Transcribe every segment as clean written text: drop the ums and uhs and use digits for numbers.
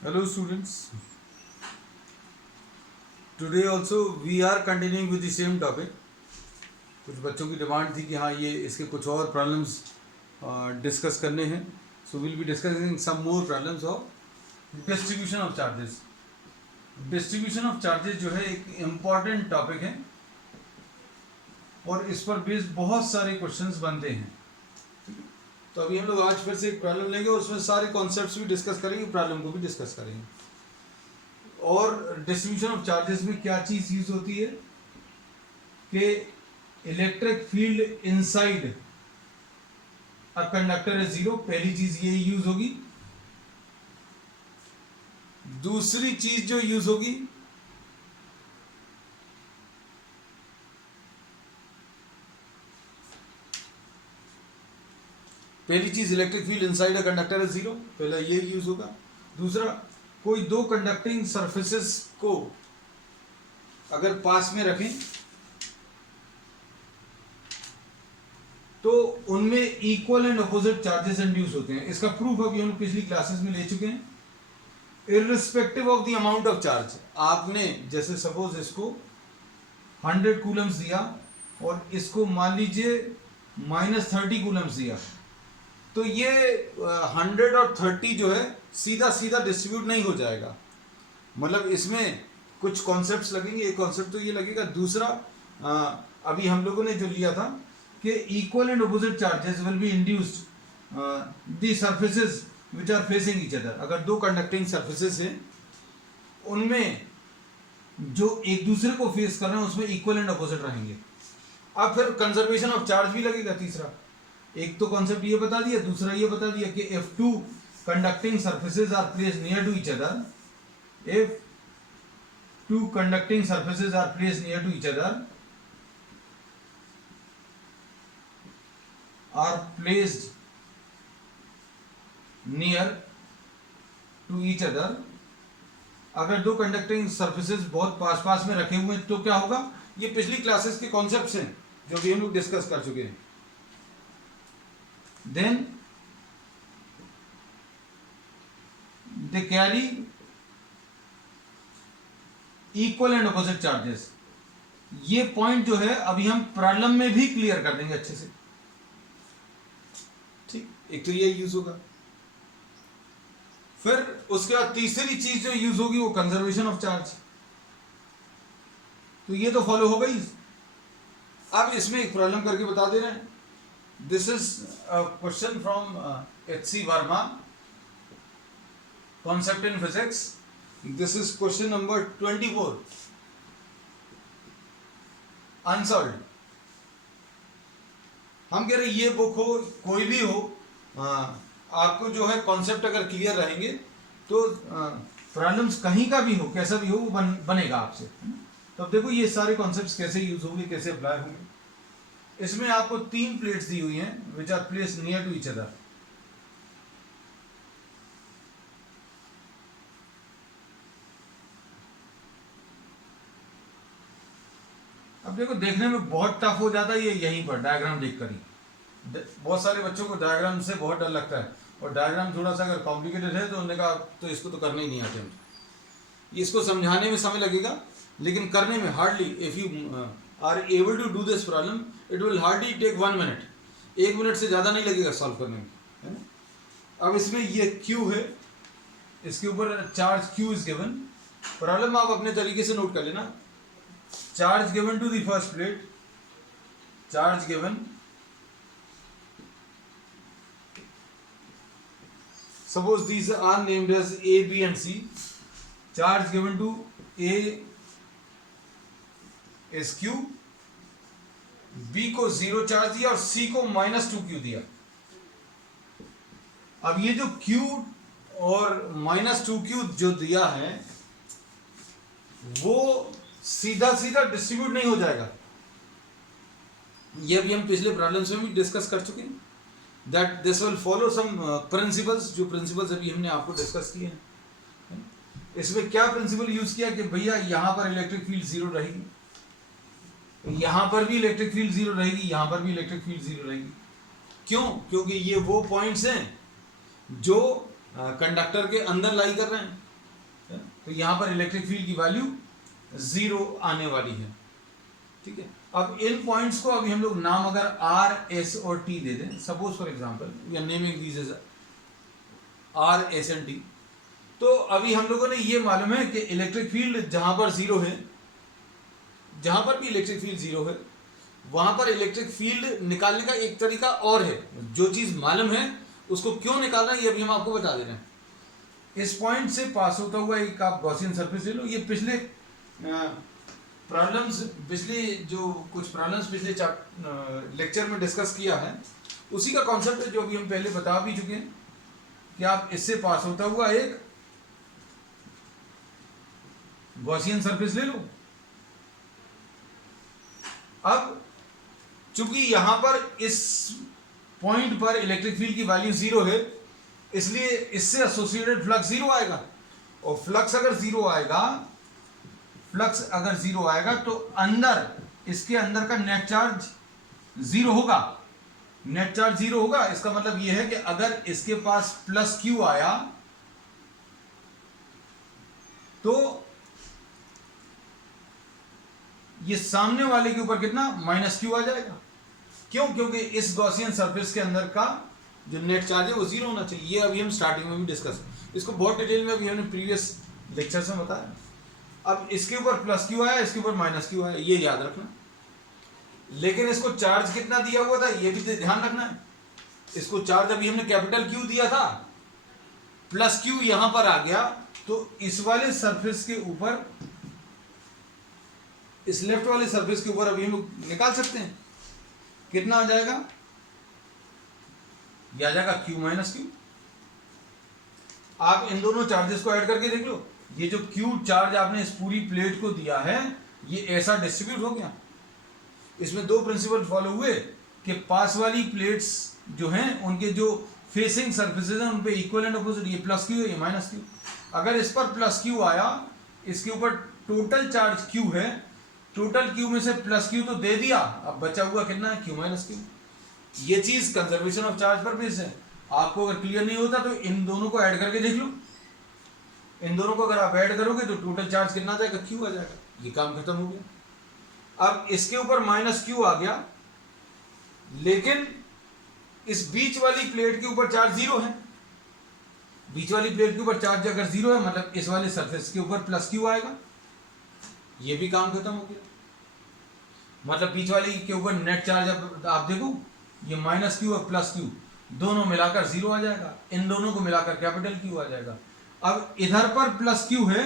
Hello students. Today also we are continuing with the same topic. कुछ बच्चों की demand थी कि हाँ ये इसके कुछ और प्रॉब्लम्स डिस्कस करने हैं. So will be discussing some more problems of distribution of charges. Distribution of charges जो है एक इम्पॉर्टेंट टॉपिक है और इस पर बेस्ड बहुत सारे क्वेश्चंस बनते हैं. तो अभी हम लोग आज फिर से एक प्रॉब्लम लेंगे और उसमें सारे कॉन्सेप्ट्स भी डिस्कस करेंगे, प्रॉब्लम को भी डिस्कस करेंगे. और डिस्ट्रीब्यूशन ऑफ चार्जेस में क्या चीज़ यूज होती है कि electric field inside a conductor is zero. पहली चीज ये यूज होगी. दूसरी चीज जो यूज होगी पहली चीज electric field inside a conductor is zero, पहला ये यूज होगा. दूसरा, कोई दो कंडक्टिंग सरफेसेस को अगर पास में रखें तो उनमें equal and opposite charges induce होते हैं. इसका प्रूफ अभी हम पिछली क्लासेस में ले चुके हैं. Irrespective of the amount of charge, आपने जैसे सपोज इसको 100 कूलम्स दिया और इसको मान लीजिए -30 कूलम्स दिया, तो ये 100 और 30 जो है सीधा सीधा डिस्ट्रीब्यूट नहीं हो जाएगा. मतलब इसमें कुछ कॉन्सेप्ट्स लगेंगे. एक कॉन्सेप्ट तो ये लगेगा. दूसरा, अभी हम लोगों ने जो लिया था कि equal and opposite charges will be induced the surfaces which are facing each other. अगर दो कंडक्टिंग सरफेसेस हैं उनमें जो एक दूसरे को फेस कर रहे हैं उसमें इक्वल एंड अपोजिट रहेंगे. अब फिर कंजर्वेशन ऑफ चार्ज भी लगेगा. तीसरा, एक तो कॉन्सेप्ट ये बता दिया, दूसरा ये बता दिया कि if two conducting surfaces are placed near to each other, if two conducting surfaces are placed near to each other are placed near to each other, अगर दो कंडक्टिंग सरफेसेस बहुत पास पास में रखे हुए हैं तो क्या होगा. ये पिछली क्लासेस के कॉन्सेप्ट्स हैं जो भी हम लोग डिस्कस कर चुके हैं. Then they carry equal and opposite charges. ये पॉइंट जो है अभी हम प्रॉब्लम में भी क्लियर कर देंगे अच्छे से. ठीक, एक तो ये यूज होगा. फिर उसके बाद तीसरी चीज जो यूज होगी वो कंजर्वेशन ऑफ चार्ज. तो ये तो फॉलो हो गई. अब इसमें एक प्रॉब्लम करके बता दे रहे हैं. This is a question from H.C. Verma, concept in physics. This is question number 24, unsolved. हम कह रहे ये बुक हो कोई भी हो, आपको जो है कॉन्सेप्ट अगर क्लियर रहेंगे तो प्रॉब्लम्स कहीं का भी हो, कैसा भी हो, वो बनेगा आपसे. तो अब देखो ये सारे कॉन्सेप्ट्स कैसे यूज होंगे, कैसे अप्लाई होंगे. इसमें आपको 3 प्लेट्स दी हुई हैं which are placed near to each other. अब देखो देखने में बहुत टफ हो जाता है ये यहीं पर डायग्राम देखकर ही. बहुत सारे बच्चों को डायग्राम से बहुत डर लगता है और डायग्राम थोड़ा सा अगर कॉम्प्लिकेटेड है तो उन्होंने कहा तो इसको तो करने ही नहीं आते. इसको समझाने में समय लगेगा लेकिन करने में hardly, if you are able to do this problem, it will hardly take 1 minute. 1 minute से ज़्यादा नहीं लगेगा सॉल्व करने में, है ना. अब इसमें ये Q है, इसके ऊपर charge Q is given. Problem आप अपने तरीके से नोट कर लेना. Charge given to the first plate, charge given, suppose these are named as A, B and C. Charge given to A is Q, B को 0 चार्ज दिया और C को -2Q दिया. अब ये जो Q और -2Q जो दिया है वो सीधा सीधा डिस्ट्रीब्यूट नहीं हो जाएगा. ये भी हम पिछले प्रॉब्लम्स में भी डिस्कस कर चुके हैं. That this will follow some principles, जो principles अभी हमने आपको डिस्कस किए हैं. इसमें क्या प्रिंसिपल यूज किया कि भैया यहाँ पर इलेक्ट्रिक फील्ड 0 रहेगी, यहाँ पर भी इलेक्ट्रिक फील्ड 0 रहेगी, यहाँ पर भी इलेक्ट्रिक फील्ड 0 रहेगी. क्यों? क्योंकि ये वो पॉइंट्स हैं जो कंडक्टर के अंदर लाई कर रहे हैं. तो यहाँ पर इलेक्ट्रिक फील्ड की वैल्यू 0 आने वाली है। ठीक है, अब इन पॉइंट्स को अभी हम लोग नाम अगर R, S और T दे दें, suppose for example we are naming these as R, S and T। तो अभी हम लोगों ने ये मालूम है कि इलेक्ट्रिक फील्ड जहां पर 0 है, जहां पर भी इलेक्ट्रिक फील्ड 0 है, वहां पर इलेक्ट्रिक फील्ड निकालने का एक तरीका और है। जो चीज मालूम है उसको क्यों निकालना है ये अभी हम आपको बता दे रहे हैं। इस पॉइंट से पास होता हुआ एक आप गॉसियन सरफेस ले लो। ये पिछले प्रॉब्लम्स, कुछ प्रॉब्लम्स पिछले लेक्चर में डिस्कस किया है, उसी का कॉन्सेप्ट है जो अभी हम पहले बता भी चुके हैं कि आप इससे पास होता हुआ एक गॉसियन सरफेस ले लो। अब चूंकि यहां पर इस पॉइंट पर इलेक्ट्रिक फील्ड की वैल्यू 0 है, इसलिए इससे एसोसिएटेड फ्लक्स 0 आएगा। और फ्लक्स अगर 0 आएगा तो इसके अंदर का नेट चार्ज 0 होगा। नेट चार्ज 0 होगा, इसका मतलब यह है कि अगर इसके पास प्लस क्यू आया तो ये सामने वाले के ऊपर कितना माइनस क्यू आ जाएगा। क्यों? क्योंकि इस गॉसियन सरफेस के अंदर का जो नेट चार्ज है वो 0 होना चाहिए। ये अभी हम स्टार्टिंग में भी डिस्कस, इसको बहुत डिटेल में अभी हमने प्रीवियस लेक्चर्स में बताया। अब इसके ऊपर प्लस क्यू आया, इसके ऊपर माइनस क्यू आया, ये याद रखना। लेकिन इसको चार्ज कितना दिया हुआ था ये भी ध्यान रखना है। इसको चार्ज अभी हमने कैपिटल क्यू दिया था, प्लस क्यू यहां पर आ गया, तो इस वाले सरफेस के ऊपर, इस लेफ्ट वाले सरफेस के ऊपर अभी हम निकाल सकते हैं। कितना आ जाएगा? ये आ जाएगा क्यू माइनस क्यू। आप इन दोनों चार्जेस को ऐड करके देख लो। ये जो क्यू चार्ज आपने इस पूरी प्लेट को दिया है, ये ऐसा डिस्ट्रीब्यूट हो गया। इसमें दो प्रिंसिपल फॉलो हुए कि पास वाली प्लेट्स जो हैं उनके जो फेसिंग सरफेसेस हैं उन पे इक्वल एंड अपोजिट, ये प्लस क्यू है, ये माइनस क्यू। अगर इस पर प्लस क्यू आया, इसके ऊपर टोटल चार्ज क्यू है, टोटल क्यू में से प्लस क्यू तो दे दिया, अब बचा हुआ कितना है? Q minus Q. ये चीज कंजर्वेशन ऑफ चार्ज पर बेस है। आपको अगर क्लियर नहीं होता तो इन दोनों को ऐड करके देख लो। इन दोनों को अगर आप ऐड करोगे तो टोटल चार्ज कितना आ जाएगा? क्यू आ जाएगा। ये काम खत्म हो गया। अब इसके ऊपर माइनस क्यू आ गया, लेकिन इस बीच वाली प्लेट के ऊपर चार्ज 0 है। बीच वाली प्लेट के ऊपर चार्ज अगर 0 है, मतलब इस वाले सरफेस के ऊपर प्लस क्यू आएगा। ये भी काम खत्म हो गया। मतलब बीच वाली के ऊपर नेट चार्ज आप देखो, ये माइनस क्यू और प्लस क्यू दोनों मिलाकर 0 आ जाएगा। इन दोनों को मिलाकर कैपिटल क्यू आ जाएगा। अब इधर पर प्लस क्यू है,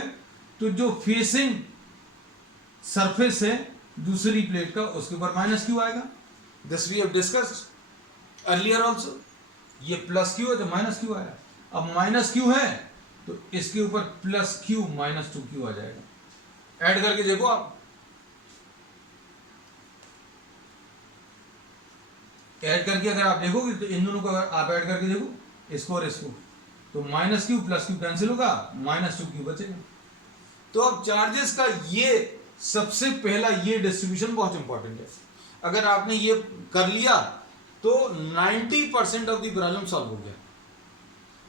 तो जो फेसिंग सरफेस है दूसरी प्लेट का, उसके ऊपर माइनस क्यू आएगा। This we have discussed earlier also. ये प्लस क्यू है तो माइनस क्यू आया। अब माइनस क्यू है तो इसके ऊपर प्लस क्यू माइनस 2 क्यू आ जाएगा। ऐड करके देखो आप, ऐड करके अगर आप देखोगे तो इन दोनों को अगर आप ऐड करके देखो, इसको और इसको, तो minus Q plus Q cancel होगा, माइनस 2 क्यू बचेगा। तो अब चार्जेस का ये सबसे पहला ये डिस्ट्रीब्यूशन बहुत इंपॉर्टेंट है। अगर आपने ये कर लिया तो 90% ऑफ द प्रॉब्लम सॉल्व हो गया।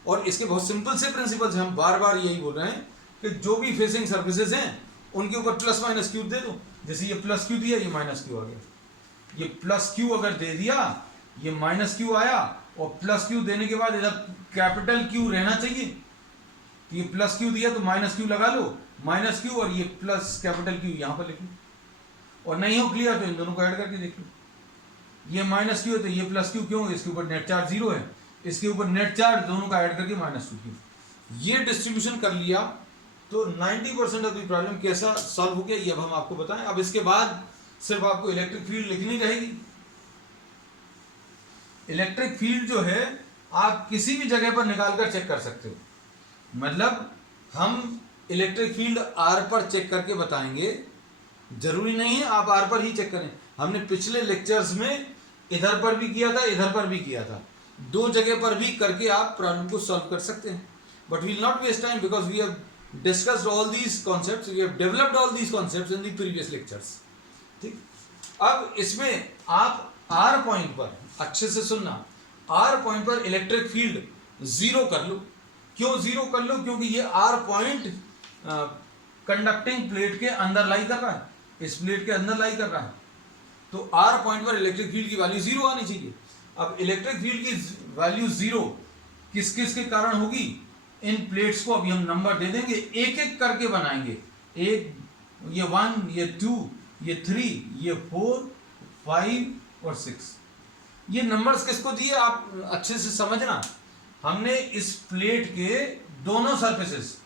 और इसके बहुत सिंपल से प्रिंसिपल्स हैं, हम बार बार यही बोल रहे हैं कि जो भी फेसिंग सर्फेसेस हैं उनके ऊपर प्लस माइनस क्यू दे दो। जैसे ये प्लस क्यू दिया, ये माइनस क्यू आ गया। ये प्लस क्यू अगर दे दिया, ये माइनस क्यू आया, और प्लस क्यू देने के बाद इधर कैपिटल क्यू रहना चाहिए। तो ये प्लस क्यू दिया तो माइनस क्यू लगा लो, माइनस क्यू और ये प्लस कैपिटल क्यू यहां पर लिख लो। और नहीं हो क्लियर तो इन दोनों को ऐड करके देख लो। ये माइनस क्यू है तो ये प्लस क्यू क्यों? इसके ऊपर नेट चार्ज 0 है, इसके ऊपर नेट चार्ज, दोनों का ऐड करके माइनस 2 क्यू। ये डिस्ट्रीब्यूशन कर लिया तो 90% ऑफ द प्रॉब्लम कैसा सॉल्व हो गया ये अब हम आपको बताएं। अब इसके बाद सिर्फ आपको इलेक्ट्रिक फील्ड लिखनी रहेगी। इलेक्ट्रिक फील्ड जो है आप किसी भी जगह पर निकालकर चेक कर सकते हो। मतलब हम इलेक्ट्रिक फील्ड आर पर चेक करके बताएंगे, जरूरी नहीं है आप आर पर ही चेक करें। हमने पिछले लेक्चर्स में इधर पर भी किया था, इधर पर भी किया था। दो जगह पर भी करके आप प्रॉब्लम को सॉल्व कर सकते हैं। But we will not waste time because we have discussed all these concepts, we have developed all these concepts in the previous lectures. ठीक, अब इसमें आप आर पॉइंट पर अच्छे से सुनना, आर पॉइंट पर इलेक्ट्रिक फील्ड 0 कर लो। क्यों 0 कर लो? क्योंकि ये आर पॉइंट कंडक्टिंग प्लेट के अंदर लाई कर रहा है, इस प्लेट के अंदर लाई कर रहा है, तो आर पॉइंट पर इलेक्ट्रिक फील्ड की वैल्यू जीरो आनी चाहिए। अब इलेक्ट्रिक फील्ड की वैल्यू जीरो किस किस के कारण होगी, इन प्लेट्स को अभी हम नंबर दे देंगे, एक एक करके बनाएंगे। एक, ये 1, ये 2, ये 3, ये 4, 5 और 6। ये नंबर्स किसको दिए आप अच्छे से समझना। हमने इस प्लेट के दोनों सरफेसेस,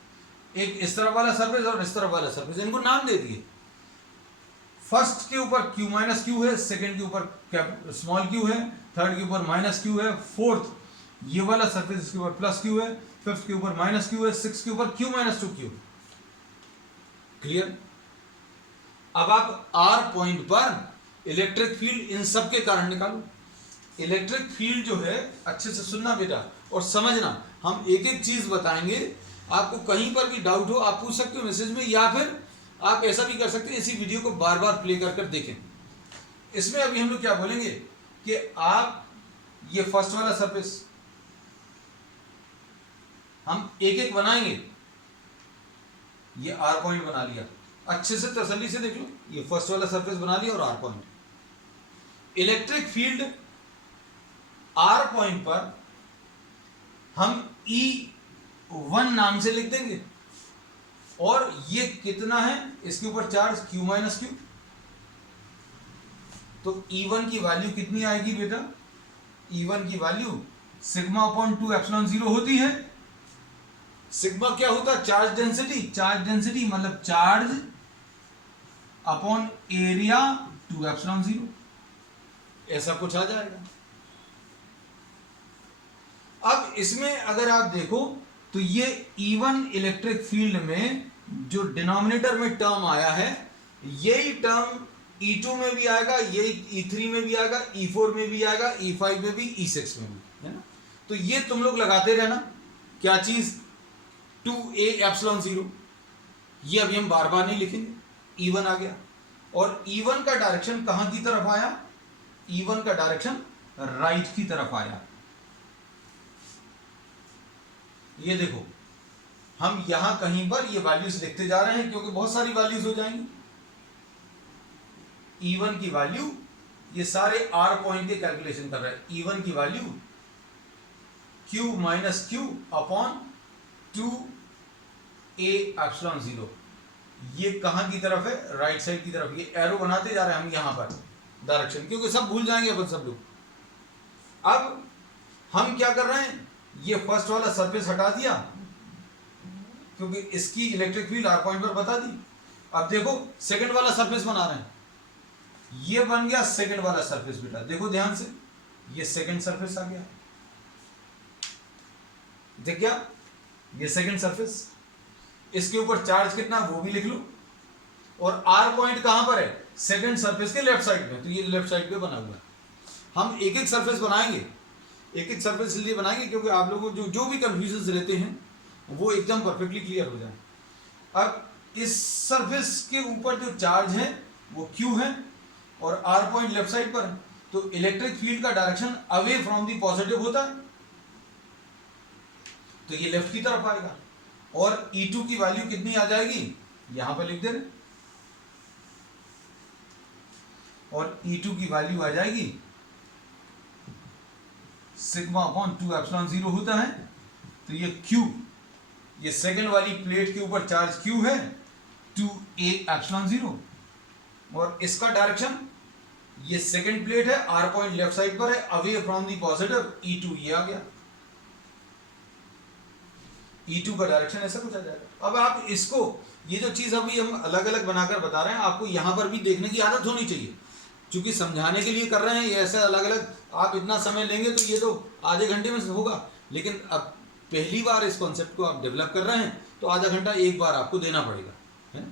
एक इस तरफ वाला सरफेस और इस तरफ वाला सरफेस, इनको नाम दे दिए। फर्स्ट के ऊपर Q माइनस क्यू है, सेकंड के ऊपर स्मॉल q है, थर्ड के ऊपर माइनस q है, फोर्थ ये वाला सरफेस इसके ऊपर प्लस q है, फिफ्थ के ऊपर माइनस q है, सिक्स के ऊपर Q माइनस 2q। क्लियर? अब आप R पॉइंट पर इलेक्ट्रिक फील्ड इन सब के कारण निकालो। इलेक्ट्रिक फील्ड जो है, अच्छे से सुनना बेटा और समझना, हम एक एक चीज बताएंगे। आपको कहीं पर भी डाउट हो आप पूछ सकते हो मैसेज में, या फिर आप ऐसा भी कर सकते हैं इसी वीडियो को बार बार प्ले कर देखें। इसमें अभी हम लोग क्या बोलेंगे कि आप ये फर्स्ट वाला सरफेस हम एक एक बनाएंगे। ये आर पॉइंट बना लिया, अच्छे से तसल्ली से देख लो, ये फर्स्ट वाला सरफेस बना लिया और R point. Electric field R point पर हम E1 नाम से लिख देंगे, और ये कितना है, इसके ऊपर चार्ज Q माइनस क्यू। तो E1 की वैल्यू कितनी आएगी बेटा, E1 की वैल्यू सिग्मा अपॉन 2 एप्सिलॉन 0 होती है। सिग्मा क्या होता है, चार्ज डेंसिटी। चार्ज डेंसिटी मतलब चार्ज अपॉन एरिया 2 एप्सिलॉन 0, ऐसा कुछ आ जाएगा। अब इसमें अगर आप देखो तो ये E1 इलेक्ट्रिक फील्ड में जो डिनोमिनेटर में टर्म आया है, यही टर्म E2 में भी आएगा, यही E3 में भी आएगा, E4 में भी आएगा, E5 में भी, E6 में भी, है ना। तो ये तुम लोग लगाते रहना। क्या चीज, 2a एप्सिलॉन 0, ये अभी हम बार बार नहीं लिखेंगे। E1 आ गया, और E1 का डायरेक्शन कहां की तरफ आया, E1 का डायरेक्शन राइट की तरफ आया। ये देखो, हम यहां कहीं पर ये वैल्यूज लिखते जा रहे हैं क्योंकि बहुत सारी वैल्यूज हो जाएंगी। E1 की वैल्यू, ये सारे R पॉइंट के कैलकुलेशन कर रहे हैं। E1 की value Q minus Q upon 2a epsilon 0। ये कहां की तरफ है, राइट साइड की तरफ। ये एरो बनाते जा रहे हैं हम यहां पर डायरेक्शन, क्योंकि सब भूल जाएंगे अपन सब लोग। अब हम क्या कर रहे हैं, ये फर्स्ट वाला सरफेस हटा दिया क्योंकि इसकी इलेक्ट्रिक फील्ड आर पॉइंट पर बता दी। अब देखो सेकंड वाला सरफेस बना रहे हैं, ये बन गया सेकंड वाला सरफेस। बेटा देखो ध्यान से, ये सेकंड सरफेस आ गया, देख क्या, ये सेकंड सरफेस। इसके ऊपर चार्ज कितना वो भी लिख लो, और आर पॉइंट कहां पर है, सेकंड सरफेस के लेफ्ट साइड में, तो ये लेफ्ट साइड पे बना हुआ है। हम एक एक सरफेस बनाएंगे, एक एक सरफेस इसलिए बनाएंगे क्योंकि आप लोगों को जो भी कंफ्यूजन रहते हैं वो एकदम परफेक्टली क्लियर हो जाए। अब इस सरफेस के ऊपर जो चार्ज है वो Q है, और R पॉइंट लेफ्ट साइड पर है, तो इलेक्ट्रिक फील्ड का direction away from the positive होता है, तो ये लेफ्ट की तरफ आएगा। और E2 की वैल्यू कितनी आ जाएगी, यहां पर लिख दे रहे, और E2 की वैल्यू आ जाएगी सिग्मा अपॉन 2 एप्सिलॉन 0 होता है। तो ये Q, ये सेकंड वाली प्लेट के ऊपर चार्ज Q है 2a एप्सिलॉन 0, और इसका डायरेक्शन, ये सेकंड प्लेट है, R पॉइंट लेफ्ट साइड पर है, away from the positive, E2 ये आ गया। E2 का डायरेक्शन ऐसा कुछ आ जाएगा। अब आप इसको, ये जो चीज अभी हम अलग अलग बनाकर बता रहे हैं, आपको यहां पर भी देखने की आदत होनी चाहिए, क्योंकि समझाने के लिए कर रहे हैं ये ऐसे अलग अलग। आप इतना समय लेंगे तो ये तो आधे घंटे में होगा, लेकिन अब पहली बार इस कॉन्सेप्ट को आप डेवलप कर रहे हैं तो आधा घंटा एक बार आपको देना पड़ेगा, है ना।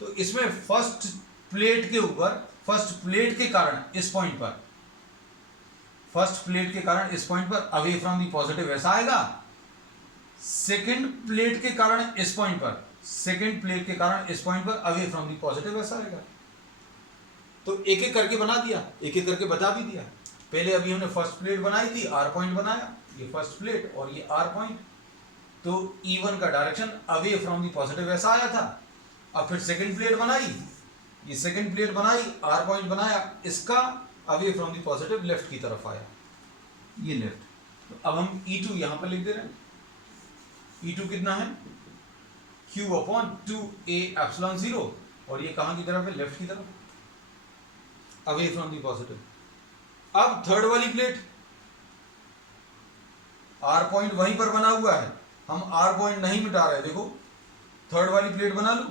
तो इसमें फर्स्ट प्लेट के ऊपर, फर्स्ट प्लेट के कारण इस पॉइंट पर, फर्स्ट प्लेट के कारण इस पॉइंट पर अवे फ्रॉम दी पॉजिटिव ऐसा आएगा। सेकंड प्लेट के कारण इस पॉइंट पर, सेकंड प्लेट के कारण इस पॉइंट पर अवे फ्रॉम दी पॉजिटिव ऐसा आएगा। तो एक एक करके बना दिया, एक एक करके बता भी दिया। पहले अभी हमने फर्स्ट प्लेट बनाई थी, आर पॉइंट बनाया, ये फर्स्ट प्लेट और ये आर पॉइंट। तो E1 का direction away from the positive ऐसा आया था। अब फिर सेकंड प्लेट बनाई, ये सेकंड प्लेट बनाई, आर पॉइंट बनाया, इसका away from the positive left की तरफ आया, ये लेफ्ट। तो अब हम E2 यहां पर लिख दे रहे हैं। E2 कितना है, Q अपॉन 2a एप्सिलॉन 0, और ये कहां की तरफ है, लेफ्ट की तरफ, अवे फ्रॉम द पॉजिटिव। अब थर्ड वाली प्लेट, आर पॉइंट वहीं पर बना हुआ है, हम आर पॉइंट नहीं मिटा रहे। देखो थर्ड वाली प्लेट बना लो,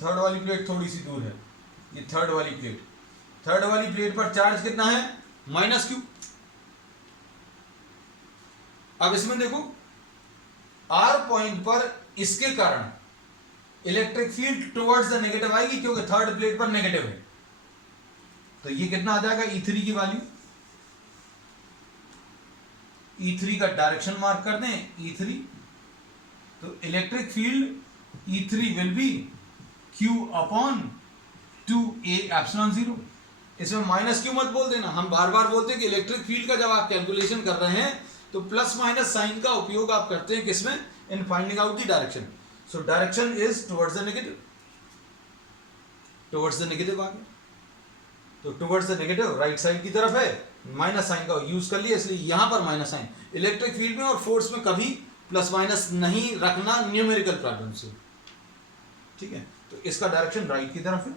थर्ड वाली प्लेट थोड़ी सी दूर है, ये थर्ड वाली प्लेट, थर्ड वाली प्लेट पर चार्ज कितना है, -q। अब इसमें देखो आर पॉइंट पर इसके कारण electric field towards the negative आएगी, क्योंकि थर्ड प्लेट पर नेगेटिव है। तो ये कितना आ जाएगा, E3 की वैल्यू, E3 का डायरेक्शन मार्क कर दें, E3, तो electric field E3 will B Q upon 2a epsilon 0। इसमें -q मत बोल देना, हम बार बार बोलते हैं कि इलेक्ट्रिक फील्ड का जब आप कैलकुलेशन कर रहे हैं तो प्लस माइनस साइन का उपयोग आप करते हैं किसमें, in finding out the direction. So direction is towards the negative, towards the negative आ गया, तो towards the negative right side की तरफ है, माइनस साइन का यूज कर लिया, इसलिए यहां पर माइनस साइन। इलेक्ट्रिक फील्ड में और फोर्स में कभी प्लस माइनस नहीं रखना न्यूमेरिकल प्रॉब्लम से, ठीक है। तो इसका डायरेक्शन राइट की तरफ है,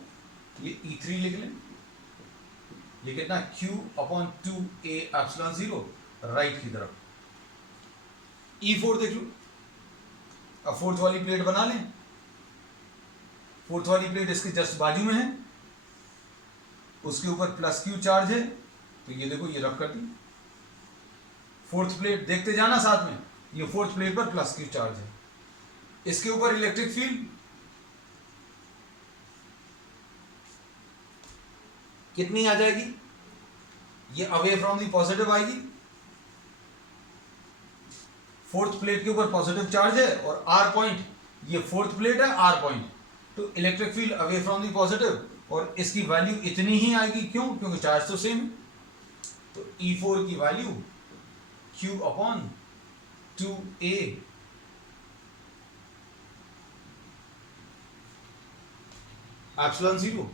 ये E3 लिख लें, ये कितना, Q upon 2a epsilon 0 right की तरफ। E4 देख लो, अब फोर्थ वाली प्लेट बना लें, फोर्थ वाली प्लेट इसके जस्ट बाजू में है, उसके ऊपर +q चार्ज है, तो ये देखो ये रख कर दी। फोर्थ प्लेट देखते जाना साथ में, ये फोर्थ प्लेट पर +q चार्ज है, इसके ऊपर इलेक्ट्रिक फील्ड कितनी आ जाएगी, ये अवे फ्रॉम दी पॉजिटिव आएगी, फोर्थ प्लेट के ऊपर पॉजिटिव चार्ज है, और आर पॉइंट, ये फोर्थ प्लेट है, आर पॉइंट, तो electric field away from the positive, और इसकी वैल्यू इतनी ही आएगी, क्यों, क्योंकि चार्ज तो सेम है। तो E4 की value Q upon 2a epsilon 0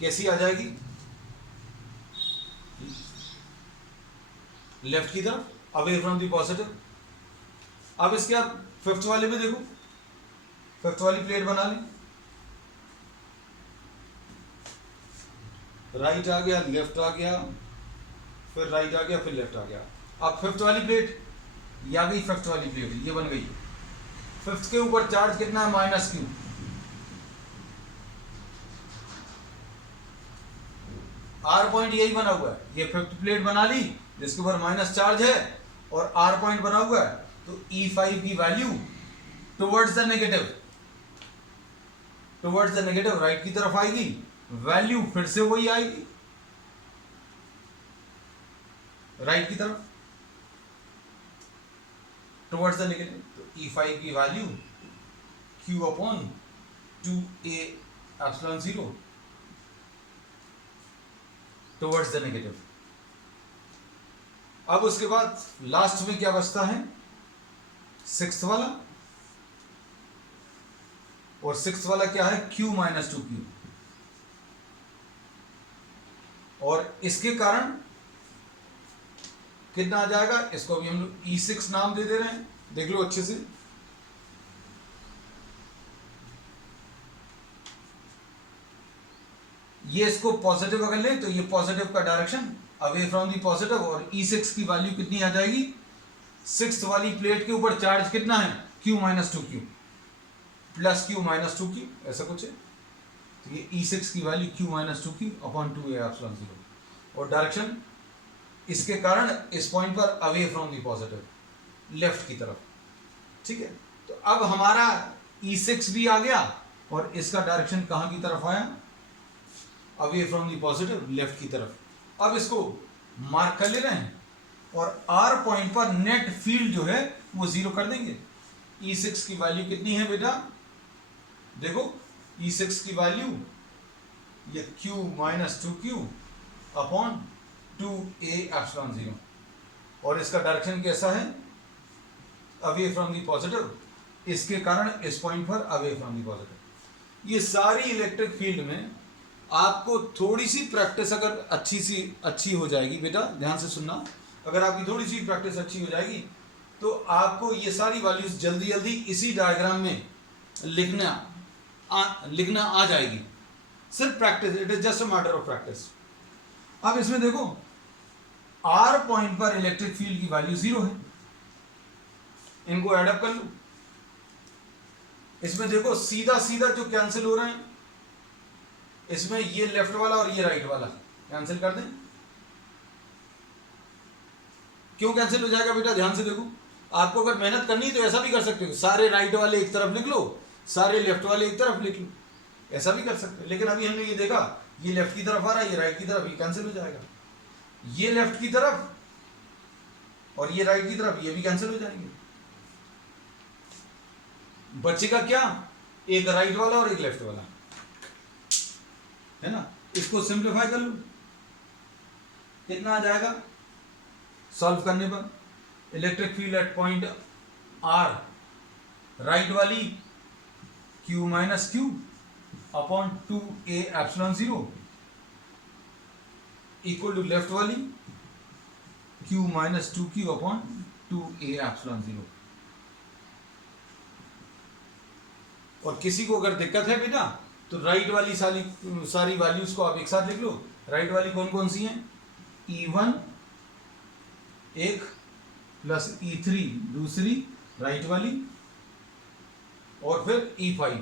कैसी आ जाएगी, लेफ्ट की तरफ, अवे फ्रॉम दी पॉजिटिव। अब इसके आप फिफ्थ वाले में देखो, फिफ्थ वाली प्लेट बना लें, राइट आ गया, लेफ्ट आ गया, फिर राइट आ गया, फिर लेफ्ट आ गया। अब फिफ्थ वाली प्लेट, ये आ गई फिफ्थ वाली प्लेट, ये बन गई। फिफ्थ के ऊपर चार्ज कितना है, -q। आर पॉइंट यही बना हुआ है, ये फिफ्थ प्लेट बना ली जिसके ऊपर माइनस चार्ज है, और आर पॉइंट बना हुआ है, तो E5 की value towards the negative, towards the negative right की तरफ आएगी, वैल्यू फिर से वही आएगी, राइट की तरफ, टुवर्ड्स द नेगेटिव। तो E5 की value Q upon 2a epsilon 0 towards the negative. अब उसके बाद लास्ट में क्या बचता है, सिक्स्थ वाला, और सिक्स्थ वाला क्या है, Q - 2q, और इसके कारण कितना आ जाएगा, इसको अभी हम लोग E6 नाम दे रहे हैं, देख लो अच्छे से। ये इसको पॉजिटिव अगर लें तो ये पॉजिटिव का direction away from the positive, और E6 की वैल्यू कितनी आ जाएगी, सिक्स्थ वाली प्लेट के ऊपर चार्ज कितना है, Q - 2q, plus Q - 2q, ऐसा कुछ है। तो ये E6 की value Q - 2q upon 2a epsilon 0, और डायरेक्शन इसके कारण इस पॉइंट पर away from the positive, left की तरफ, ठीक है। तो अब हमारा E6 भी आ गया, और इसका डायरेक्शन कहां की तरफ आया, away from the positive, left की तरफ। अब इसको मार्क कर ले रहे हैं, और आर पॉइंट पर नेट फील्ड जो है वो 0 कर देंगे। E6 की वैल्यू कितनी है बेटा, देखो E6 की वैल्यू ये Q - 2q upon 2a epsilon 0, और इसका डायरेक्शन कैसा है, अवे फ्रॉम दी पॉजिटिव, इसके कारण इस पॉइंट पर अवे फ्रॉम दी पॉजिटिव। ये सारी इलेक्ट्रिक फील्ड में आपको थोड़ी सी प्रैक्टिस अगर अच्छी हो जाएगी, बेटा ध्यान से सुनना, अगर आपकी थोड़ी सी प्रैक्टिस अच्छी हो जाएगी तो आपको ये सारी वैल्यूज जल्दी जल्दी इसी डायग्राम में लिखना आ जाएगी। सिर्फ practice, it is just a matter of practice. अब इसमें देखो आर पॉइंट पर इलेक्ट्रिक फील्ड की वैल्यू 0 है, इनको एडअप कर लो। इसमें देखो सीधा सीधा जो कैंसिल हो रहे हैं, इसमें ये लेफ्ट वाला और ये राइट वाला कैंसिल कर दें। क्यों कैंसिल हो जाएगा बेटा, ध्यान से देखो। आपको अगर मेहनत करनी है तो ऐसा भी कर सकते हो, सारे राइट वाले एक तरफ लिख लो, सारे लेफ्ट वाले एक तरफ लिख लो, ऐसा भी कर सकते हो। लेकिन अभी हमने ये देखा, ये लेफ्ट की तरफ आ रहा है, ये राइट की तरफ, ये कैंसिल हो जाएगा। ये लेफ्ट की तरफ और ये राइट की तरफ, ये भी कैंसिल हो जाएंगे। बचेगा क्या, एक राइट वाला और एक लेफ्ट वाला, है ना। इसको सिंप्लीफाई कर लो, कितना आ जाएगा सॉल्व करने पर। Electric field at point R, right वाली Q minus Q upon 2a epsilon 0 equal to left वाली Q minus 2q upon 2a epsilon 0। और किसी को अगर दिक्कत है बेटा तो राइट वाली सारी वैल्यूज को आप एक साथ लिख लो। राइट वाली कौन कौन सी हैं, E1 एक प्लस E3 दूसरी राइट वाली, और फिर E5,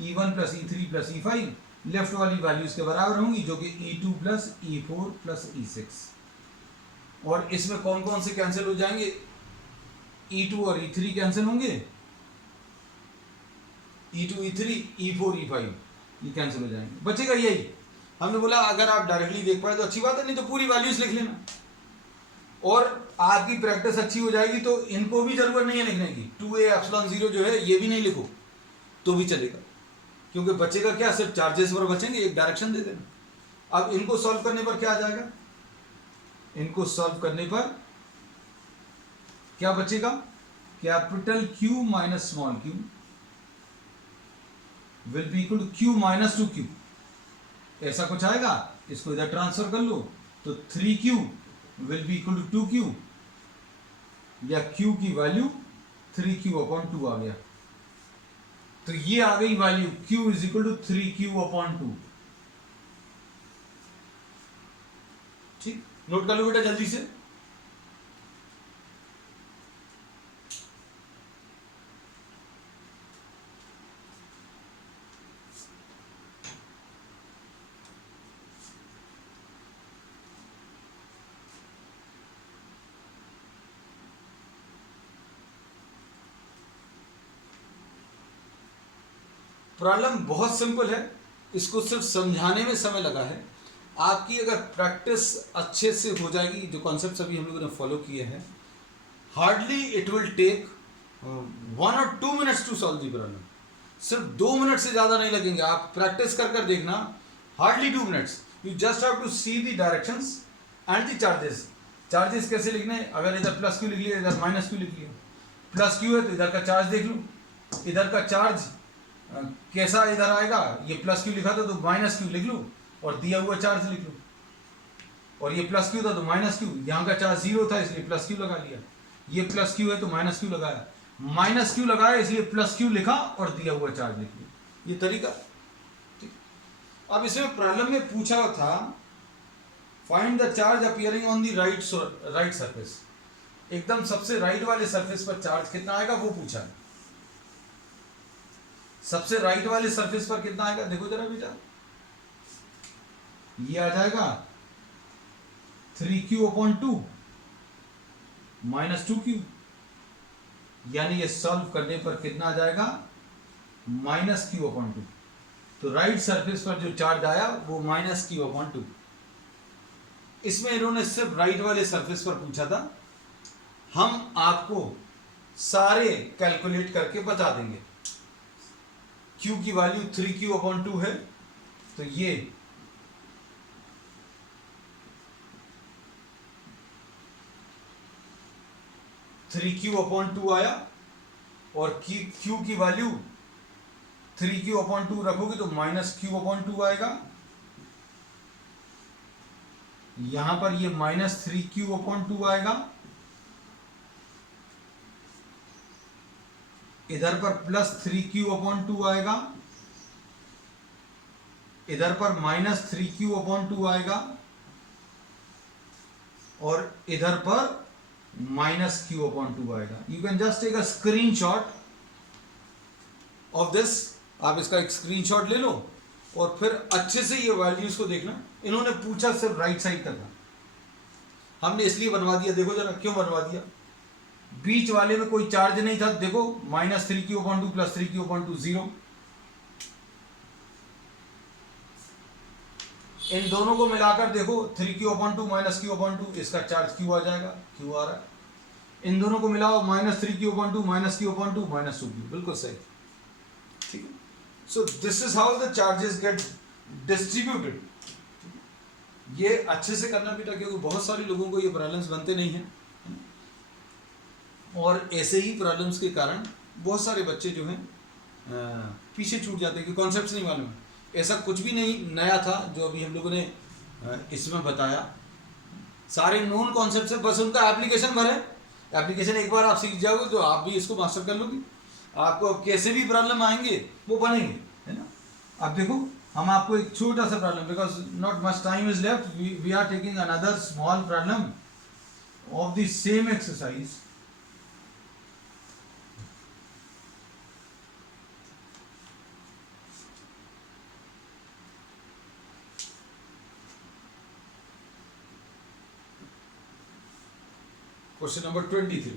E1 plus E3 plus E5 left वाली वैल्यूज के बराबर होंगी, जो कि E2 plus E4 plus E6। और इसमें कौन कौन से कैंसिल हो जाएंगे, E2 और E3 कैंसिल होंगे, E2 E3 E4 E5 ये कैंसिल हो जाएंगे, बचेगा यही। हमने बोला अगर आप डायरेक्टली देख पाए तो अच्छी बात है, नहीं तो पूरी वैल्यूज लिख लेना। और आपकी प्रैक्टिस अच्छी हो जाएगी तो इनको भी जरूरत नहीं है लिखने की, 2a एप्सिलॉन 0 जो है ये भी नहीं लिखो तो भी चलेगा, क्योंकि बचेगा क्या, सिर्फ चार्जेस पर बचेंगे, एक डायरेक्शन दे देना। अब इनको सॉल्व करने पर क्या आ जाएगा, इनको सॉल्व करने पर क्या बचेगा, capital Q minus small q will be equal to Q minus 2q, ऐसा कुछ आएगा। इसको इधर ट्रांसफर कर लो तो 3q will be equal to 2q, या q की वैल्यू 3q अपॉन 2 आ गया। तो ये आ गई value q is equal to 3q upon 2। ठीक, नोट कर लो बेटा जल्दी से। प्रॉब्लम बहुत सिंपल है, इसको सिर्फ समझाने में समय लगा है। आपकी अगर प्रैक्टिस अच्छे से हो जाएगी, जो कॉन्सेप्ट्स अभी हम लोगों ने फॉलो किए हैं, हार्डली इट विल टेक 1 और 2 minutes to solve the problem. सिर्फ 2 मिनट से ज़्यादा नहीं लगेंगे, आप प्रैक्टिस कर देखना, hardly 2 minutes. You just have to see the directions and the charges. Charges कैसे लिखने, अगर इधर प्लस क्यू लिख लिया, इधर माइनस क्यू लिख लिया। प्लस क्यू है तो इधर का चार्ज देख लो, इधर का चार्ज कैसा इधर आएगा, ये प्लस क्यू लिखा था तो माइनस क्यू लिख लो, और दिया हुआ चार्ज लिख लो। और ये प्लस क्यू था तो माइनस क्यू, यहाँ का चार्ज 0 था इसलिए प्लस क्यू लगा लिया। ये प्लस क्यू है तो माइनस क्यू लगाया, माइनस क्यू लगाया इसलिए प्लस क्यू लिखा और दिया हुआ चार्ज लिख लिया। ये तरीका ठीक। अब इसमें प्रॉब्लम में पूछा था find the charge appearing on the right surface. एकदम सबसे राइट वाले सरफेस पर चार्ज कितना आएगा वो पूछा है। सबसे राइट वाले सरफेस पर कितना आएगा, देखो जरा बेटा, ये आ जाएगा 3q अपॉन 2 माइनस 2q, यानी ये सॉल्व करने पर कितना आ जाएगा, माइनस q अपॉन 2। तो राइट सरफेस पर जो चार्ज आया वो माइनस q अपॉन 2। इसमें इन्होंने सिर्फ राइट वाले सरफेस पर पूछा था, हम आपको सारे कैलकुलेट करके बता देंगे। q की वैल्यू 3q अपॉन 2 है, तो ये 3q/2 आया, और q की वैल्यू 3q/2 रखोगे तो -q/2 आएगा। यहां पर ये -3q/2 आएगा, इधर पर +3q/2 आएगा, इधर पर -3q/2 आएगा, और इधर पर -q/2 आएगा। You can just take a screenshot of this. आप इसका एक स्क्रीनशॉट ले लो और फिर अच्छे से ये वैल्यूज को देखना। इन्होंने पूछा सिर्फ राइट साइड का था, हमने इसलिए बनवा दिया। देखो जरा क्यों बनवा दिया, बीच वाले में कोई चार्ज नहीं था। देखो -3q/2 + 3q/2 0। इन दोनों को मिलाकर देखो 3q/2 -q/2, इसका चार्ज q आ जाएगा, q आ रहा है। इन दोनों को मिलाओ -3q/2 -q/2 -2q, बिल्कुल सही, ठीक है। So this is how the charges get distributed. ये अच्छे से करना बेटा, क्योंकि बहुत सारे लोगों को ये प्रॉब्लम्स बनते नहीं हैं, और ऐसे ही प्रॉब्लम्स के कारण बहुत सारे बच्चे जो हैं पीछे छूट जाते हैं कि कॉन्सेप्ट्स नहीं मालूम है। ऐसा कुछ भी नहीं नया था जो अभी हम लोगों ने इसमें बताया, सारे नोन कॉन्सेप्ट्स है, बस उनका एप्लीकेशन भरे। एप्लीकेशन एक बार आप सीख जाओगे तो आप भी इसको मास्टर कर लोगे। आपको कैसे भी प्रॉब्लम आएंगे वो बनेंगे, है ना। अब देखो हम आपको एक छोटा सा problem, because not much time is left, we are taking another small problem of the same exercise. Question number 23.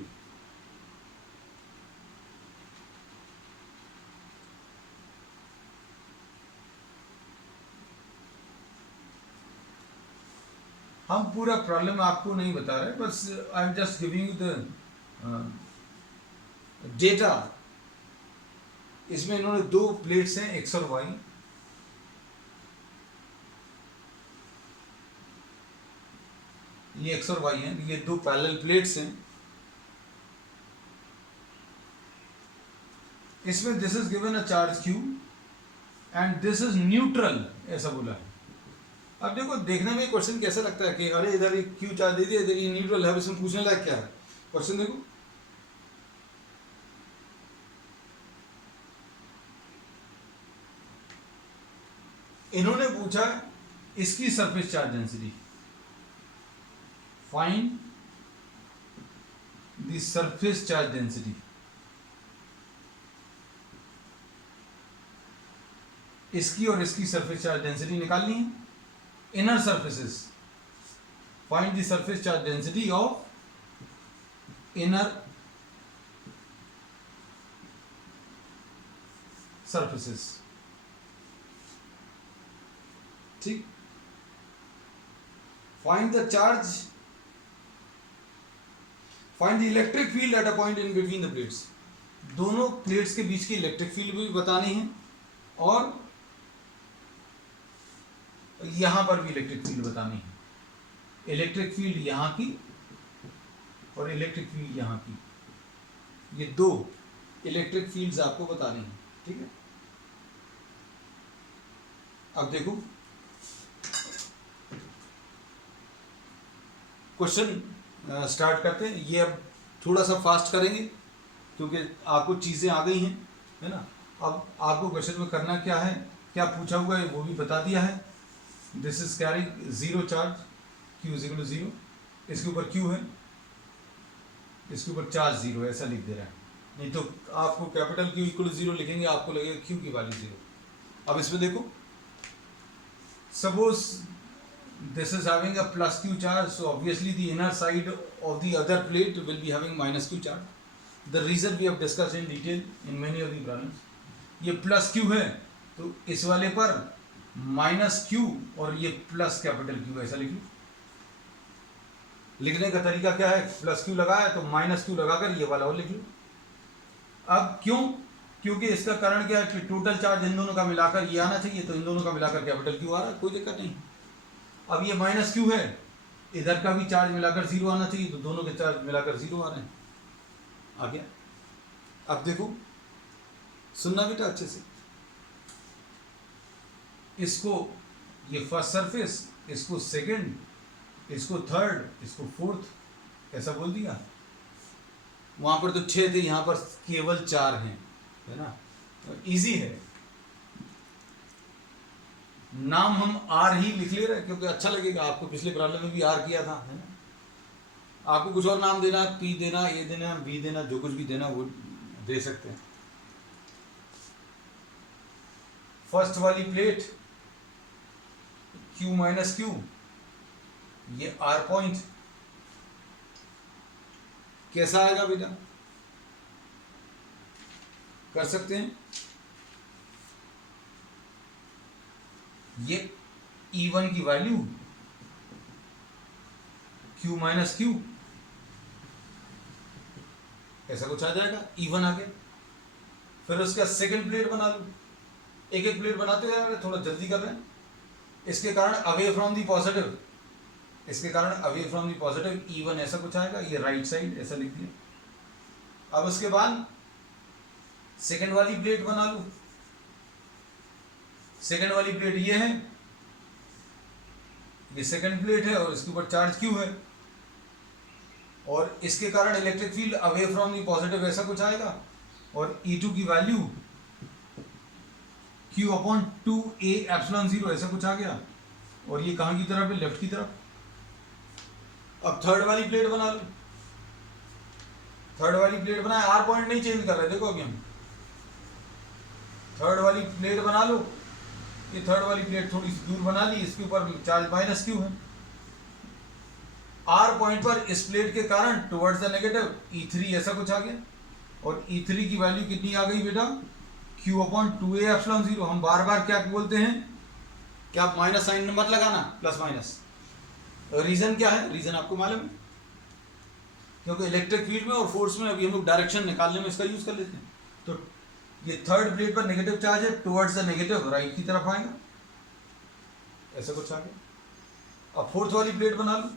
हम पूरा प्रॉब्लम आपको नहीं बता रहे, बस I am just giving you the data. इसमें इन्होंने दो प्लेट्स हैं एक्स और वाई, ये एक्स और वाई हैं, ये दो पैरेलल प्लेट्स हैं। इसमें this is given a charge q and this is neutral, ऐसा बोला है। अब देखो देखने में क्वेश्चन कैसा लगता है कि अरे इधर एक q चार्ज दे दिया, इधर ये न्यूट्रल है। अब इसमें पूछने लायक क्या है क्वेश्चन, देखो इन्होंने पूछा इसकी surface charge density, find the surface charge density. इसकी और इसकी सरफेस चार्ज डेंसिटी निकालनी है। Inner surfaces, find the surface charge density of inner surfaces, ठीक। Find the charge, find the electric field at a point in between the plates. दोनों plates के बीच की इलेक्ट्रिक फील्ड भी बतानी है, और यहां पर भी इलेक्ट्रिक फील्ड बतानी है। इलेक्ट्रिक फील्ड यहां की और इलेक्ट्रिक फील्ड यहां की, ये दो इलेक्ट्रिक फील्ड्स आपको बतानी है, ठीक है। अब देखो क्वेश्चन स्टार्ट करते हैं। ये अब थोड़ा सा फास्ट करेंगे क्योंकि आपको चीज़ें आ गई हैं, है ना। अब आपको क्वेश्चन में करना क्या है, क्या पूछा हुआ है वो भी बता दिया है। This is carrying zero charge, q is equal to 0, इसके ऊपर q है, इसके ऊपर चार्ज 0, ऐसा लिख दे रहा है। नहीं तो आपको कैपिटल Q इक्वल टू 0 लिखेंगे, आपको लगेगा q की वैल्यू 0। अब इसमें देखो, suppose this is having a plus q charge, so obviously the inner side of the other plate will be having minus q charge. The reason we have discussed in detail in many of the problems. ये plus q है तो इस वाले पर minus q और ये plus capital Q, ऐसा लिख लो। लिखने का तरीका क्या है, plus q लगाया तो minus q लगाकर ये वाला और लिख लो। अब क्यों, क्योंकि इसका कारण क्या है कि टोटल चार्ज इन दोनों का मिलाकर ये आना चाहिए, तो इन दोनों का मिलाकर कैपिटल Q आ रहा है, कोई दिक्कत नहीं। अब ये माइनस क्यू है, इधर का भी चार्ज मिलाकर 0 आना चाहिए, तो दोनों के चार्ज मिलाकर 0 आ रहे हैं। आ गया। अब देखो, सुनना बेटा अच्छे से, इसको ये फर्स्ट सरफेस, इसको सेकंड, इसको थर्ड, इसको फोर्थ, ऐसा बोल दिया। वहां पर तो 6 थे, यहां पर केवल 4 हैं, है ना। इजी है, नाम हम आर ही लिख ले रहे हैं क्योंकि अच्छा लगेगा आपको। पिछले प्रॉब्लम में भी आर किया था, है ना। आपको कुछ और नाम देना, पी देना, ए देना, बी देना, जो कुछ भी देना वो दे सकते हैं। फर्स्ट वाली प्लेट Q माइनस क्यू, ये आर पॉइंट कैसा आएगा बेटा, कर सकते हैं। ये E1 की वैल्यू Q माइनस क्यू, ऐसा कुछ आ जाएगा, E1 आ गया। फिर उसका सेकंड प्लेट बना लो, एक एक प्लेट बनाते जा रहे, थोड़ा जल्दी कर रहे हैं। इसके कारण अवे फ्रॉम दी पॉजिटिव, इसके कारण away from the positive E1 ऐसा कुछ आएगा, ये राइट साइड ऐसा लिख दिया। अब उसके बाद सेकंड वाली प्लेट बना लो, सेकंड वाली प्लेट ये है, ये सेकंड प्लेट है और इसके ऊपर चार्ज Q है, और इसके कारण electric field away from the positive ऐसा कुछ आएगा, और E2 की value Q upon 2A epsilon 0 ऐसा कुछ आ गया, और ये कहां की तरफ है, लेफ्ट की तरफ। अब थर्ड वाली प्लेट बना लो, थर्ड वाली प्लेट बनाए, आर पॉइंट नहीं चेंज कर रहे, देखो अभी हम थर्ड वाली प्लेट बना लो। ये थर्ड वाली प्लेट थोड़ी सी दूर बना ली, इसके ऊपर चार्ज माइनस क्यू है। आर पॉइंट पर इस प्लेट के कारण टुवर्ड्स द नेगेटिव E3 ऐसा कुछ आ गया, और E3 की वैल्यू कितनी आ गई बेटा, Q अपॉन 2A एप्सिलॉन 0। हम बार बार क्या बोलते हैं कि आप माइनस साइन मत लगाना, प्लस माइनस। रीजन क्या है, रीजन आपको मालूम है, क्योंकि इलेक्ट्रिक फील्ड में और फोर्स में अभी हम लोग डायरेक्शन निकालने में इसका यूज कर लेते हैं। तो ये थर्ड प्लेट पर नेगेटिव चार्ज है, टुवर्ड्स द नेगेटिव राइट की तरफ आएगा, ऐसा कुछ आ गया। अब फोर्थ वाली प्लेट बना लो,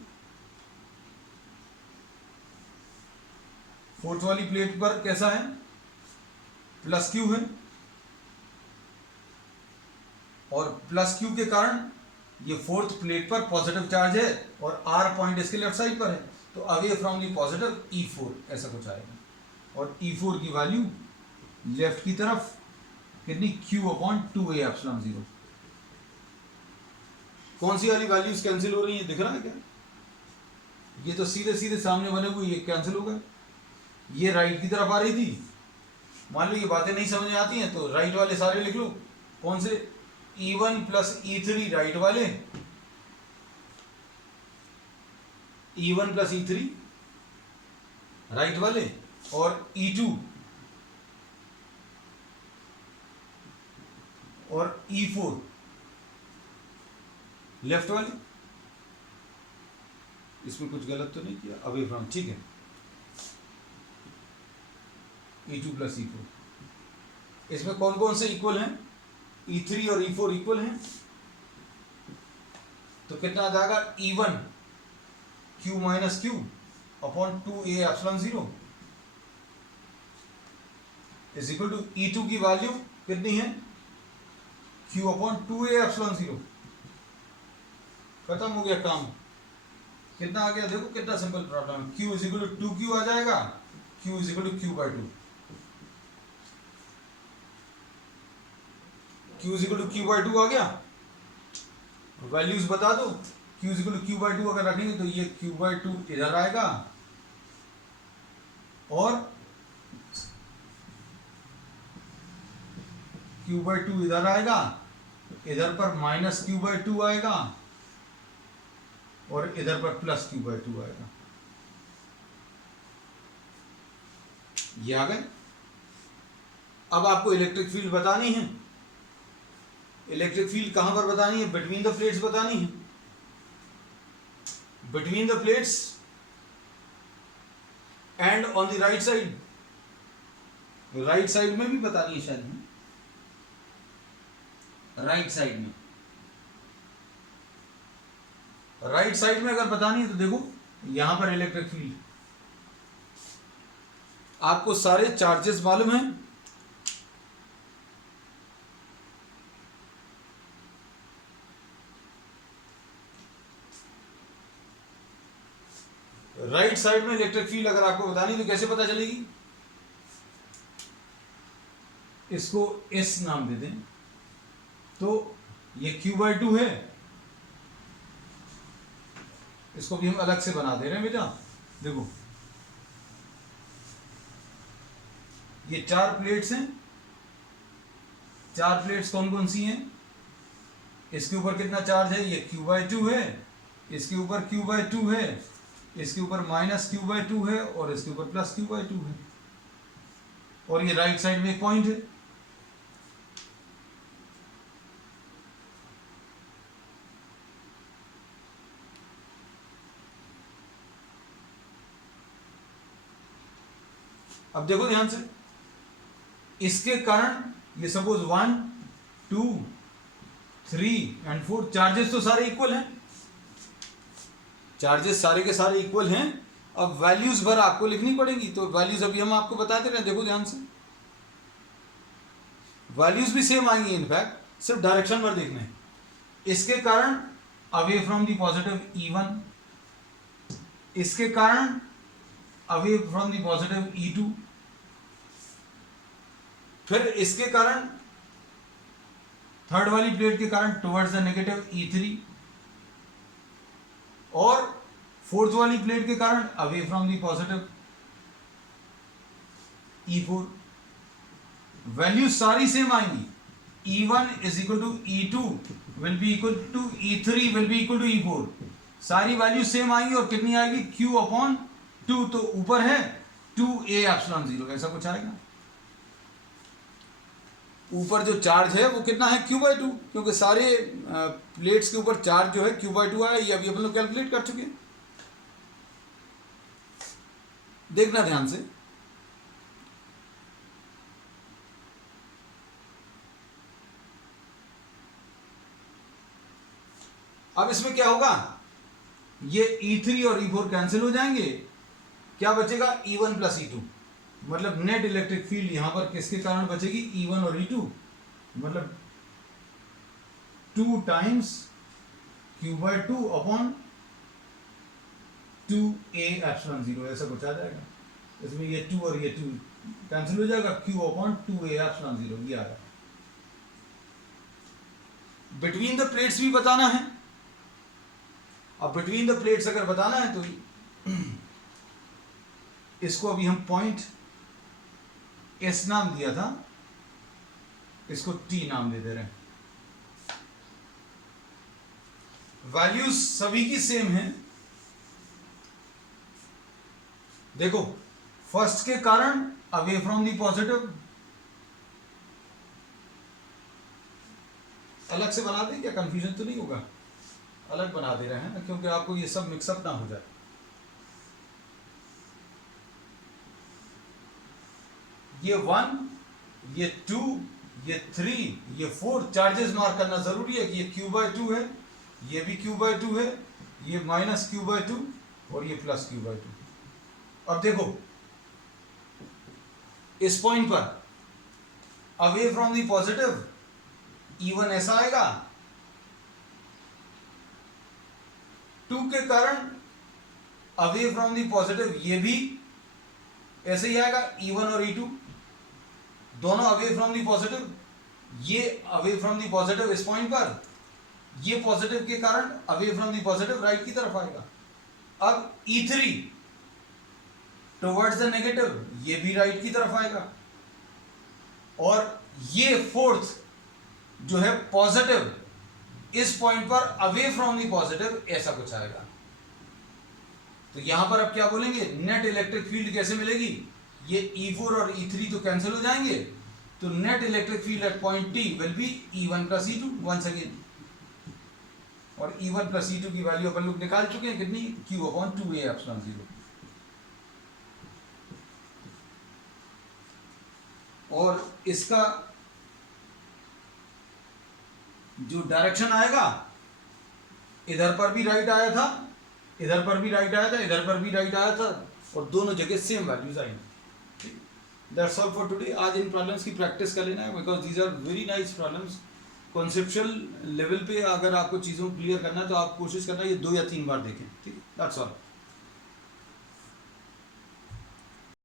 फोर्थ वाली प्लेट पर कैसा है, प्लस क्यू है, और प्लस क्यू के कारण ये फोर्थ प्लेट पर पॉजिटिव चार्ज है, और आर पॉइंट इसके लेफ्ट साइड पर है, तो away from the positive E4 ऐसा कुछ आएगा, और E4 की वैल्यू लेफ्ट की तरफ कितनी, Q अपॉन 2A एप्सिलॉन 0। कौन सी वाली वैल्यूज कैंसिल हो रही है, दिख रहा है क्या, ये तो सीधे सीधे सामने बने हुए, ये कैंसिल हो गए, ये राइट की तरफ आ रही थी। मान लो ये बातें नहीं समझ में आती हैं तो राइट वाले सारे लिख लो, कौन से, E1 प्लस E3 राइट वाले, E1 प्लस E3 राइट वाले, और E2 और E4 लेफ्ट वाले। इसमें कुछ गलत तो नहीं किया, अवे फ्रॉम, ठीक है। E2 प्लस E4, इसमें कौन कौन से इक्वल हैं, E3 और E4 इक्वल हैं, तो कितना आ जाएगा, E1 Q minus Q upon 2A epsilon 0 is equal to E2 की वैल्यू कितनी है, Q अपॉन 2A एप्सिलॉन 0। खत्म हो गया काम। कितना आ गया, देखो कितना सिंपल प्रॉब्लम है। Q is equal to 2Q आ जाएगा, Q is equal to Q by 2, Q is equal to Q by 2 आ गया। वैल्यूज बता दो, Q is equal to Q by 2 अगर रखेंगे तो ये Q बाई 2 इधर आएगा, और Q बाई 2 इधर आएगा, इधर पर माइनस Q बाई 2 आएगा, और इधर पर प्लस Q बाई 2 आएगा। ये आ गए। अब आपको इलेक्ट्रिक फील्ड बतानी है, इलेक्ट्रिक फील्ड कहां पर बतानी है, बिटवीन द प्लेट्स बतानी है, between the plates and on the right side. Right side में भी बतानी है शायद, राइट साइड में, राइट साइड में अगर बतानी है तो देखो यहां पर इलेक्ट्रिक फील्ड, आपको सारे चार्जेस मालूम हैं? राइट साइड में इलेक्ट्रिक फील्ड अगर आपको बतानी तो कैसे पता चलेगी? इसको एस नाम दे दें, तो ये Q/2 है, इसको भी हम अलग से बना दे रहे हैं बेटा। देखो ये 4 प्लेट्स हैं, 4 प्लेट्स कौन कौन सी हैं? इसके ऊपर कितना चार्ज है? ये Q/2 है, इसके ऊपर Q/2 है, इसके ऊपर -Q/2 है और इसके ऊपर +Q/2 है, और ये राइट साइड में एक पॉइंट है। अब देखो ध्यान से, इसके कारण ये सपोज 1 2 3 और 4 चार्जेस तो सारे इक्वल हैं, चार्जेस सारे के सारे इक्वल हैं। अब वैल्यूज भर आपको लिखनी पड़ेगी, तो वैल्यूज अभी हम आपको बता दे रहे हैं। देखो ध्यान से, वैल्यूज भी सेम आएंगी, इनफैक्ट सिर्फ डायरेक्शन भर देखना है। इसके कारण away from the positive E1, इसके कारण away from the positive E2, फिर इसके कारण थर्ड वाली प्लेट के कारण टुवर्ड्स द नेगेटिव E3, और फोर्थ वाली प्लेट के कारण away from the positive E4। Value सारी सेम आएंगी। E1 is equal to E2 will be equal to E3 will be equal to E4, सारी वैल्यू सेम आएंगी। और कितनी आएगी? Q/2, तो ऊपर है 2A/0, ऐसा कुछ आएगा। ऊपर जो चार्ज है वो कितना है? Q/2, क्योंकि सारे प्लेट्स के ऊपर चार्ज जो है Q/2 आया, ये अभी अपन लोग कैलकुलेट कर चुके हैं। देखना ध्यान से, अब इसमें क्या होगा? ये E3 और E4 कैंसिल हो जाएंगे, क्या बचेगा? E1 + E2, मतलब नेट इलेक्ट्रिक फील्ड यहां पर किसके कारण बचेगी? E1 और E2, मतलब 2 टाइम्स Q/2 अपॉन 2A/0, ऐसा कुछ आ जाएगा। इसमें ये 2 और ये 2 कैंसिल हो जाएगा, Q/2A/0 ये आ रहा है। बिटवीन द प्लेट्स भी बताना है। अब बिटवीन द प्लेट्स अगर बताना है तो इसको अभी हम पॉइंट S नाम दिया था, इसको T नाम दे दे रहे हैं। वैल्यूज सभी की सेम है। देखो, फर्स्ट के कारण अवे फ्रॉम द पॉजिटिव, अलग से बना दें क्या? कंफ्यूजन तो नहीं होगा? अलग बना दे रहे हैं ना, क्योंकि आपको ये सब मिक्सअप ना हो जाए। ये 1, ये 2, ये 3, ये 4 चार्जेस मार्क करना जरूरी है कि ये Q/2 है, ये भी Q/2 है, ये -Q/2 और ये +Q/2। अब देखो, इस पॉइंट पर away from the positive E1 ऐसा आएगा, 2 के कारण अवे फ्रॉम द पॉजिटिव ये भी ऐसे ही आएगा, E1 और E2 दोनों अवे फ्रॉम द पॉजिटिव, ये अवे फ्रॉम द पॉजिटिव इस पॉइंट पर, ये पॉजिटिव के कारण away from the positive right की तरफ आएगा। अब E3 टुवर्ड्स द नेगेटिव, ये भी राइट की तरफ आएगा, और ये फोर्थ जो है पॉजिटिव, इस पॉइंट पर अवे फ्रॉम द पॉजिटिव ऐसा कुछ आएगा। तो यहां पर अब क्या बोलेंगे? नेट इलेक्ट्रिक फील्ड कैसे मिलेगी? ये E4 और E3 तो कैंसिल हो जाएंगे, तो net electric field at point T will be E1 + E2 once again, और E1 + E2 की वैल्यू अपन लोग निकाल चुके हैं, कितनी? Q/2A/0। और इसका जो डायरेक्शन आएगा, इधर पर भी राइट आया था, इधर पर भी राइट आया था, इधर पर भी राइट आया था, और दोनों जगह सेम वैल्यूज आएंगी। That's all for today. आज इन प्रॉब्लम्स की प्रैक्टिस कर लेना है, because these are very nice problems. Conceptual level पे अगर आपको चीज़ों को क्लियर करना है तो आप कोशिश करना ये 2 या 3 बार देखें, ठीक है। That's all.